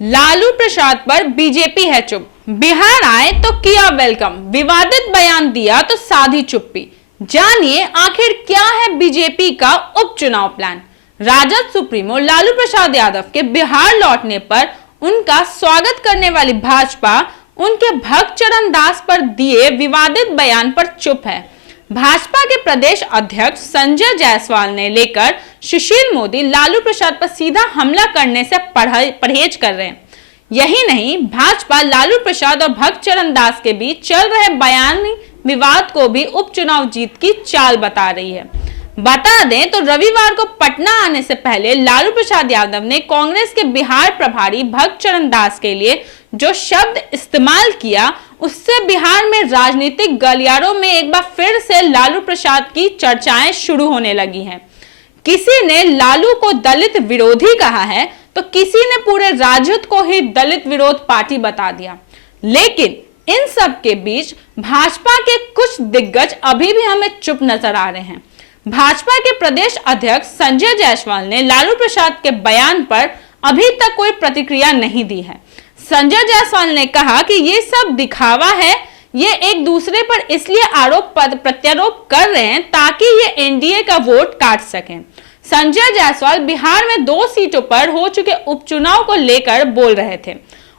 लालू प्रसाद पर बीजेपी है चुप, बिहार आए तो किया वेलकम, विवादित बयान दिया तो साधी चुप्पी। जानिए आखिर क्या है बीजेपी का उपचुनाव प्लान। राजद सुप्रीमो लालू प्रसाद यादव के बिहार लौटने पर उनका स्वागत करने वाली भाजपा उनके भक्त चरण दास पर दिए विवादित बयान पर चुप है। भाजपा के प्रदेश अध्यक्ष संजय जायसवाल ने लेकर सुशील मोदी लालू प्रसाद पर सीधा हमला करने से परहेज कर रहे हैं। यही नहीं, भाजपा लालू प्रसाद और भक्त चरण दास के बीच चल रहे बयानी विवाद को भी उपचुनाव जीत की चाल बता रही है। बता दें तो रविवार को पटना आने से पहले लालू प्रसाद यादव ने कांग्रेस के बिहार प्रभारी भक्त चरण दास के लिए जो शब्द इस्तेमाल किया, उससे बिहार में राजनीतिक गलियारों में एक बार फिर से लालू प्रसाद की चर्चाएं शुरू होने लगी हैं। किसी ने लालू को दलित विरोधी कहा है तो किसी ने पूरे राजद को ही दलित विरोध पार्टी बता दिया। लेकिन इन सब के बीच भाजपा के कुछ दिग्गज अभी भी हमें चुप नजर आ रहे हैं। भाजपा के प्रदेश अध्यक्ष संजय जायसवाल ने लालू प्रसाद के बयान पर अभी तक कोई प्रतिक्रिया नहीं दी है। संजय जायसवाल ने कहा कि ये सब दिखावा है, ये एक दूसरे पर इसलिए आरोप प्रत्यारोप कर रहे हैं ताकि ये एनडीए का वोट काट सकें। संजय जायसवाल बिहार में 2 सीटों पर हो चुके उपचुनाव को लेकर बोल रहे थे।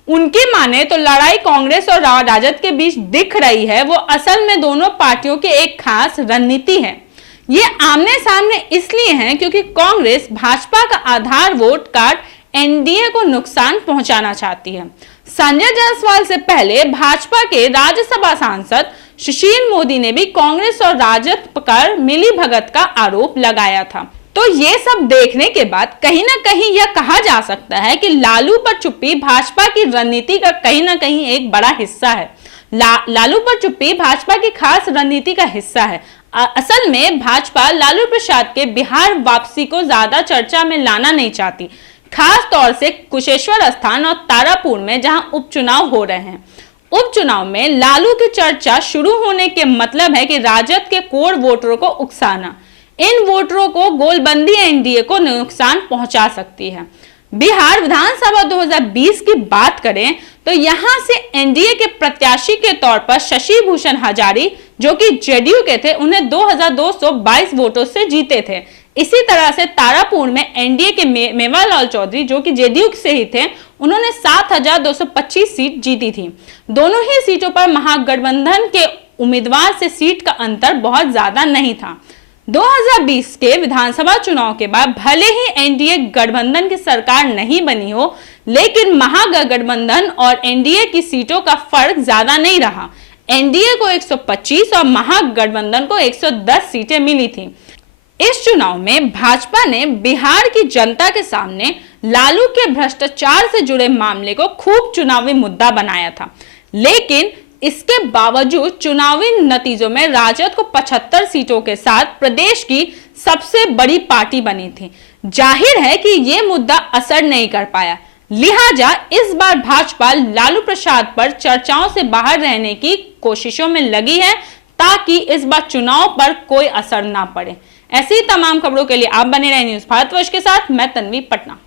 उनकी माने तो लड़ाई कांग्रेस और राजद के बीच दिख रही है, वो असल में दोनों पार्टियों की एक खास रणनीति है। ये आमने सामने इसलिए हैं क्योंकि कांग्रेस भाजपा का आधार वोट काट एनडीए को नुकसान पहुंचाना चाहती है। संजय जायसवाल से पहले भाजपा के राज्यसभा सांसद सुशील मोदी ने भी कांग्रेस और राजद पर मिलीभगत का आरोप लगाया था। तो ये सब देखने के बाद कहीं ना कहीं यह कहा जा सकता है कि लालू पर चुप्पी भाजपा की रणनीति का कहीं ना कहीं एक बड़ा हिस्सा है। लालू पर चुप्पी भाजपा की खास रणनीति का हिस्सा है। असल में भाजपा लालू प्रसाद के बिहार वापसी को ज्यादा चर्चा में लाना नहीं चाहती, खास तौर से कुशेश्वर स्थान और तारापुर में जहां उपचुनाव हो रहे हैं। उपचुनाव में लालू की चर्चा शुरू होने के मतलब है कि राजद के कोर वोटरों को उकसाना। इन वोटरों को गोलबंदी एनडीए को नुकसान पहुंचा सकती है। बिहार विधानसभा 2020 की बात करें तो यहां से एनडीए के प्रत्याशी के तौर पर शशि भूषण हजारी, जो कि जेडीयू के थे, उन्हें 2222 वोटों से जीते थे। इसी तरह से तारापुर में एनडीए के मेवालाल चौधरी, जो कि जेडीयू से ही थे, उन्होंने 7225 सीट जीती थी। दोनों ही सीटों पर महागठबंधन के उम्मीदवार से सीट का अंतर बहुत ज्यादा नहीं था। 2020 के विधानसभा चुनाव के बाद भले ही एनडीए गठबंधन की सरकार नहीं बनी हो, लेकिन महागठबंधन और एनडीए की सीटों का फर्क ज्यादा नहीं रहा। एनडीए को 125 और महागठबंधन को 110 सीटें मिली थी। इस चुनाव में भाजपा ने बिहार की जनता के सामने लालू के भ्रष्टाचार से जुड़े मामले को खूब चुनावी मुद्दा बनाया था, लेकिन इसके बावजूद चुनावी नतीजों में राजद को 75 सीटों के साथ प्रदेश की सबसे बड़ी पार्टी बनी थी। जाहिर है कि यह मुद्दा असर नहीं कर पाया, लिहाजा इस बार भाजपा लालू प्रसाद पर चर्चाओं से बाहर रहने की कोशिशों में लगी है ताकि इस बार चुनाव पर कोई असर ना पड़े। ऐसी तमाम खबरों के लिए आप बने रहे न्यूज़ भारतवर्ष के साथ। मैं तन्वी, पटना।